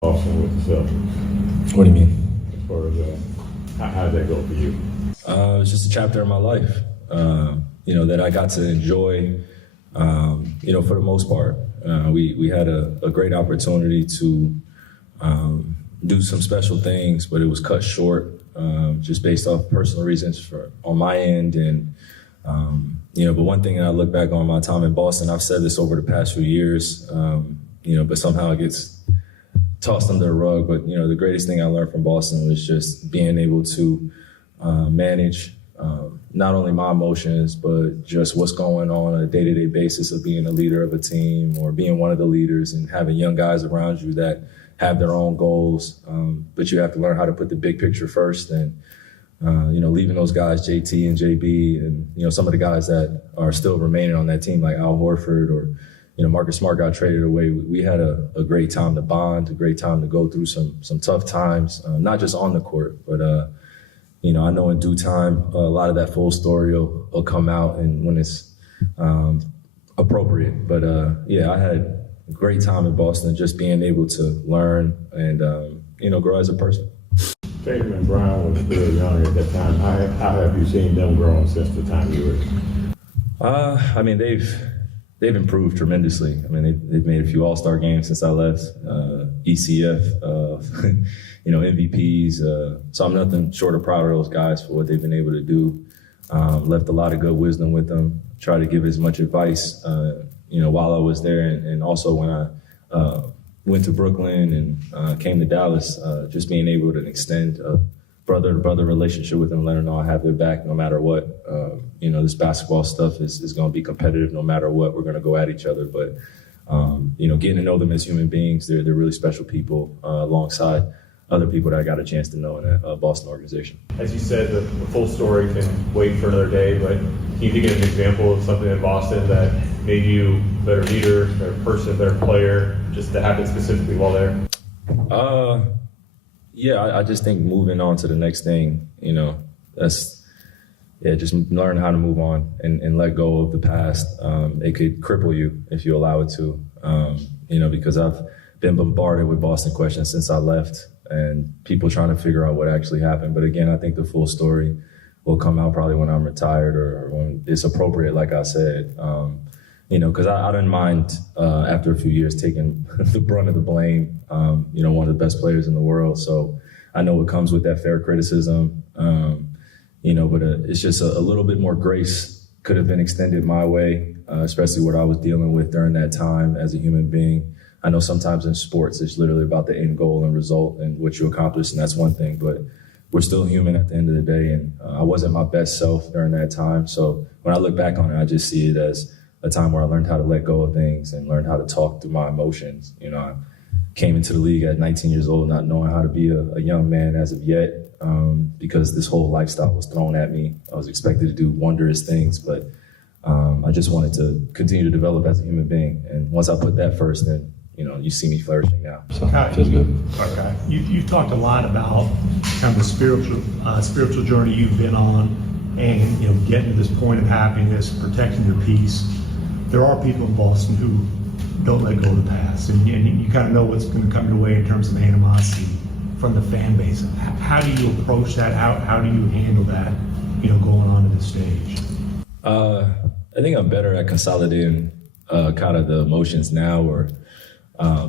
Boston with the Celtics? What do you mean? As far as how did that go for you? It's just a chapter in my life, that I got to enjoy, for the most part. We had a great opportunity to do some special things, but it was cut short just based off personal reasons on my end. And, but one thing that I look back on my time in Boston, I've said this over the past few years, but somehow it gets tossed under the rug. But, the greatest thing I learned from Boston was just being able to manage not only my emotions, but just what's going on a day-to-day basis of being a leader of a team or being one of the leaders and having young guys around you that have their own goals. But you have to learn how to put the big picture first. And, leaving those guys, JT and JB, and, some of the guys that are still remaining on that team like Al Horford or, Marcus Smart got traded away. We had a great time to bond, a great time to go through some tough times, not just on the court, but, I know in due time, a lot of that full story will come out and when it's appropriate. But, I had a great time in Boston, just being able to learn and, grow as a person. Tatum and Brown was still young at that time. How have you seen them grow since the time you were? They've improved tremendously. They've made a few All-Star games since I left, ECF, MVPs. So I'm nothing short of proud of those guys for what they've been able to do. Left a lot of good wisdom with them. Try to give as much advice, while I was there, and also when I went to Brooklyn and came to Dallas, just being able to extend a brother-to-brother relationship with them, let them know I have their back no matter what. This basketball stuff is going to be competitive no matter what. We're going to go at each other. But, getting to know them as human beings, they're really special people alongside other people that I got a chance to know in that Boston organization. As you said, the full story can wait for another day, but can you think of an example of something in Boston that made you a better leader, better person, better player, just that happened specifically while there? I just think moving on to the next thing, just learn how to move on and let go of the past. It could cripple you if you allow it to, because I've been bombarded with Boston questions since I left and people trying to figure out what actually happened. But again, I think the full story will come out probably when I'm retired or when it's appropriate, like I said. Because I didn't mind after a few years taking the brunt of the blame, one of the best players in the world. So I know it comes with that fair criticism, but it's just a little bit more grace could have been extended my way, especially what I was dealing with during that time as a human being. I know sometimes in sports, it's literally about the end goal and result and what you accomplish, and that's one thing, but we're still human at the end of the day, and I wasn't my best self during that time. So when I look back on it, I just see it as a time where I learned how to let go of things and learned how to talk through my emotions. I came into the league at 19 years old, not knowing how to be a young man as of yet, because this whole lifestyle was thrown at me. I was expected to do wondrous things, but I just wanted to continue to develop as a human being. And once I put that first, then, you see me flourishing now. So feels good. Okay. You've talked a lot about kind of the spiritual journey you've been on and, getting to this point of happiness, protecting your peace. There are people in Boston who don't let go of the past, and you kind of know what's going to come your way in terms of animosity from the fan base. How do you approach that? How do you handle that, going on to this stage? I think I'm better at consolidating kind of the emotions now, or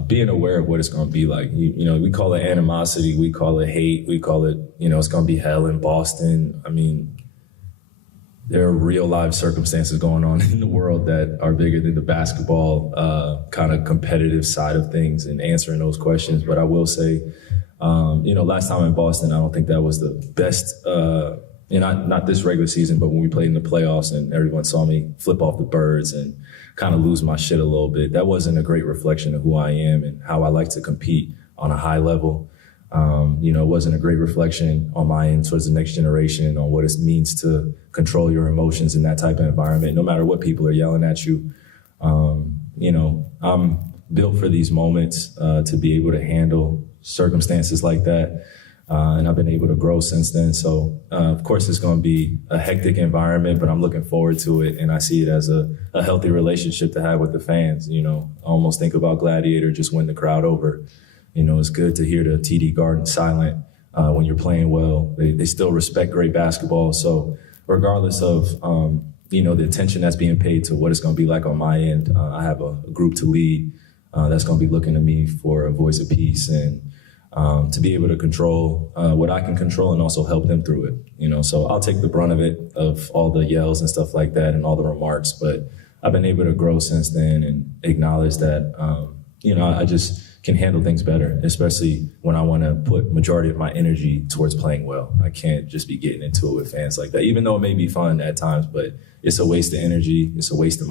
being aware of what it's going to be like. We call it animosity, we call it hate, we call it, it's going to be hell in Boston. There are real live circumstances going on in the world that are bigger than the basketball kind of competitive side of things and answering those questions. But I will say, last time in Boston, I don't think that was the best, not this regular season, but when we played in the playoffs and everyone saw me flip off the birds and kind of lose my shit a little bit. That wasn't a great reflection of who I am and how I like to compete on a high level. It wasn't a great reflection on my end towards the next generation on what it means to control your emotions in that type of environment, no matter what people are yelling at you. I'm built for these moments to be able to handle circumstances like that. And I've been able to grow since then. So, of course, it's going to be a hectic environment, but I'm looking forward to it. And I see it as a healthy relationship to have with the fans. I almost think about Gladiator, just win the crowd over. You know, it's good to hear the TD Garden silent when you're playing well. They still respect great basketball. So regardless of, you know, the attention that's being paid to what it's going to be like on my end, I have a group to lead that's going to be looking to me for a voice of peace and to be able to control what I can control and also help them through it. You know, so I'll take the brunt of it, of all the yells and stuff like that and all the remarks. But I've been able to grow since then and acknowledge that, you know, I just can handle things better, especially when I want to put majority of my energy towards playing well. I can't just be getting into it with fans like that, even though it may be fun at times, but it's a waste of energy. It's a waste of my